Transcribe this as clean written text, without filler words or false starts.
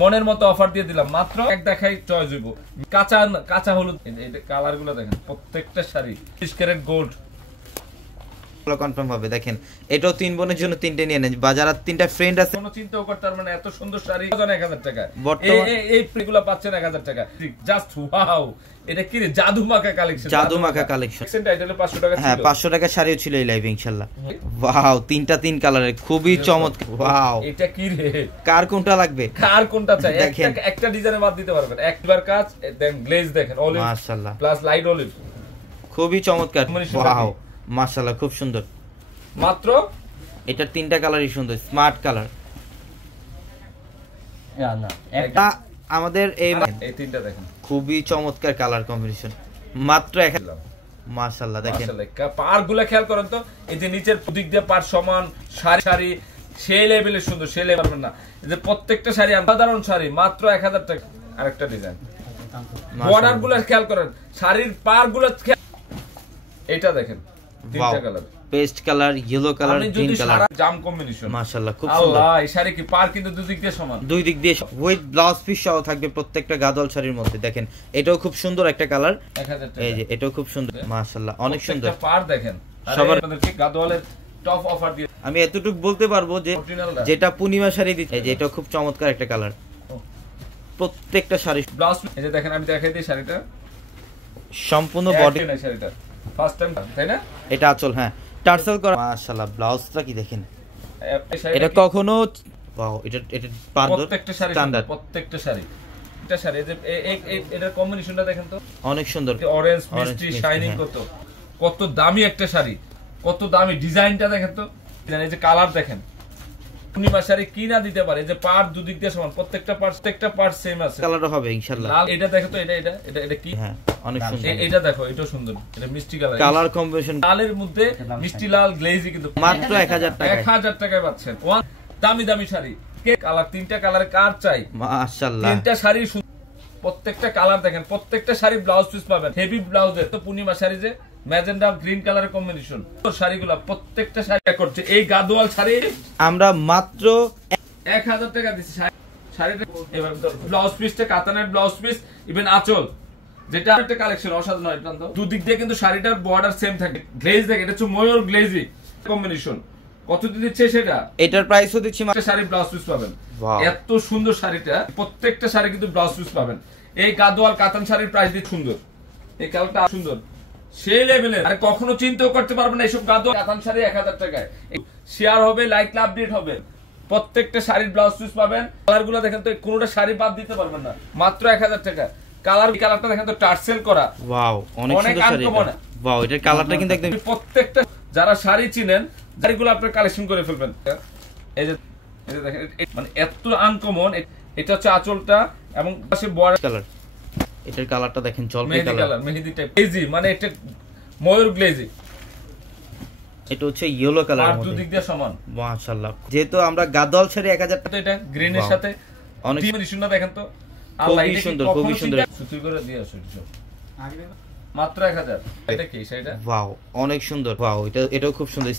মনের মতো অফার দিয়ে দিলাম মাত্র এক দেখাই চয়েস হইব কাঁচা কাঁচা হলুদ এটা কালার গুলো দেখেন প্রত্যেকটা শাড়ি 30 ক্যারেট গোল্ড কনফার্ম হবে দেখেন এটাও তিন বোনের জন্য তিনটে নিয়ে নেন বাজারে তিনটা ফ্রেন্ড আছে কোনো চিন্তাও করতে পারবেন না এত সুন্দর শাড়ি 1000 টাকা এই প্রিগুলো পাচ্ছেন 1000 টাকা জাস্ট ওয়াও এটা কি রে জাদুমাকা কালেকশন জাদুমাকা কালেকশন এটা 500 টাকা ছিল হ্যাঁ 500 টাকা শাড়িও ছিল এই লাইভে ইনশাআল্লাহ ওয়াও তিনটা তিন কালারের খুবই চমৎকার ওয়াও এটা কি রে কার কোনটা লাগবে কার কোনটা চাই একটা ডিজাইনে বাদ দিতে পারবেন একবার কাজ দেন গ্লেজ দেখেন অলিভ মাশাআল্লাহ প্লাস লাইট অলিভ খুবই চমৎকার ওয়াও মাশাআল্লাহ খুব সুন্দর মাত্র এটা তিনটা কালারই সুন্দর স্মার্ট কালার না এটা আমাদের এই তিনটা দেখেন খুবই চমৎকার কালার কম্বিনেশন মাত্র 1000 মাশাআল্লাহ দেখেন মাশাআল্লাহ পারগুলো খেয়াল করেন তো এই যে নিচের দিক দিয়ে পার সমান শাড়ি সেই লেভেলের সুন্দর সেই লেভেল পারবেন না এই যে প্রত্যেকটা শাড়ি সাধারণ শাড়ি মাত্র 1000 টাকা আরেকটা ডিজাইন বর্ডারগুলো খেয়াল করেন শাড়ির পারগুলো এটা দেখেন তিনটা colour paste colour yellow colour green colour jam combination মাশাআল্লাহ খুব সুন্দর আল্লাহ এই শাড়ি কি পার কিন্তু দুই দিক দিয়ে সমান দুই দিক দিয়ে উইথ ব্লাউজ পিস সহ থাকবে প্রত্যেকটা গাদোয়াল শাড়ির মধ্যে দেখেন এটাও খুব সুন্দর একটা কালার 1000 টাকা এই যে এটাও খুব সুন্দর মাশাআল্লাহ অনেক সুন্দর একটা পার দেখেন সবার আপনাদেরকে গাদোয়ালের টপ অফার দিয়ে আমি এতটুকু বলতে পারবো যে যেটা পূর্ণিমা শাড়ি দিচ্ছে এই যে এটাও খুব চমৎকার একটা কালার প্রত্যেকটা শাড়ি ব্লাউজ এই যে দেখেন আমি দেখাই দিই শাড়িটা সম্পূর্ণ বডি না শাড়িটা ফার্স্ট টাইম তাই না এটা আঁচল হ্যাঁ টার্সেল করা মাশাআল্লাহ ব্লাউজটা কি দেখেন এটা কখনো ওয়াও এটা প্রত্যেকটা শাড়ি স্ট্যান্ডার্ড প্রত্যেকটা শাড়ি এটা শাড়ি এই এটার কম্বিনেশনটা দেখেন তো অনেক সুন্দর অরেঞ্জ মিষ্টি শাইনিং কত দামি একটা শাড়ি কত দামি ডিজাইনটা দেখেন তো এই যে কালার দেখেন পূর্ণিমা শাড়ি কি না দিতে পারে যে পার দুদিক দিয়ে সমান প্রত্যেকটা পার্ট সেম আছে কালারও হবে ইনশাআল্লাহ লাল এটা দেখো তো এটা কি হ্যাঁ অনেক সুন্দর এটা দেখো এটাও সুন্দর এটা মিষ্টি কালার কম্বিনেশন লালের মধ্যে মিষ্টি লাল গ্লেজি কিন্তু মাত্র 1000 টাকা 1000 টাকায় পাচ্ছেন দামি দামি শাড়ি কে কালার তিনটা কালার কার চাই মাশাআল্লাহ তিনটা শাড়ি প্রত্যেকটা কালার দেখেন প্রত্যেকটা শাড়ি ব্লাউজ পিস পাবেন হেভি ব্লাউজে তো পূর্ণিমা শাড়ি যে ম্যাজেন্ডা গ্রিন কালারের কম্বিনেশন তো শাড়িগুলো প্রত্যেকটা শাড়ি করছে এই গাদোয়াল শাড়ি আমরা মাত্র 1000 টাকা দিচ্ছি শাড়িটা এবার ব্লাউজ পিসটা কাতানের ব্লাউজ পিস ইভেন আঁচল যেটা একটা কালেকশন অসাধারণ এটা তো দুদিক দিয়ে কিন্তু শাড়িটার বর্ডার সেম থাকে গ্লেজ দেখে এটা হচ্ছে ময়ূর গ্লেজি কম্বিনেশন কত দিচ্ছে সেটা এটার প্রাইসও দিচ্ছি মাত্র শাড়ি ব্লাউজ পিস পাবেন এত সুন্দর শাড়িটা প্রত্যেকটা শাড়ি কিন্তু ব্লাউজ পিস পাবেন এই গাদোয়াল কাতান শাড়ির প্রাইস দিয়ে সুন্দর এই কালারটা সুন্দর সেই লেভেলের আরে কখনো চিন্তাও করতে পারবেন না এইসব গাদোয়াল কাতান শাড়ি 1000 টাকায় শেয়ার হবে লাইক আপডেট হবে প্রত্যেকটা শাড়ির ব্লাউজ পিস পাবেন কালারগুলো দেখেন তো কোনোটা শাড়ি বাদ দিতে পারবেন না মাত্র 1000 টাকা কালারটা দেখেন তো টার্সেল করা ওয়াও অনেক সুন্দর শাড়ি ওয়াও এটার কালারটা কিন্তু একদম প্রত্যেকটা যারা শাড়ি চিনেন শাড়িগুলো আপনি কালেকশন করে ফেলবেন এই যে দেখেন মানে এত আনকমন এটা হচ্ছে আঁচলটা এবং পাশে বর্ডার কালার এটার কালারটা দেখেন জলপাই কালার মেহেদি টাইপ গ্লেজি মানে এটা ময়ূর গ্লেজি এটা হচ্ছে ইয়েলো কালার আর দুদিক দিয়ে সমান মাশাআল্লাহ যেহেতু আমরা গাদোয়াল শাড়ি 1000 টাকা এটা গ্রিনের সাথে অনেক সুন্দর দেখেন তো আল্লাহ এটা সুন্দর খুবই সুন্দর সুতি করে দিয়ে আসো মাত্র 1000 এটা কি সেটা ওয়াও অনেক সুন্দর ওয়াও এটাও খুব সুন্দর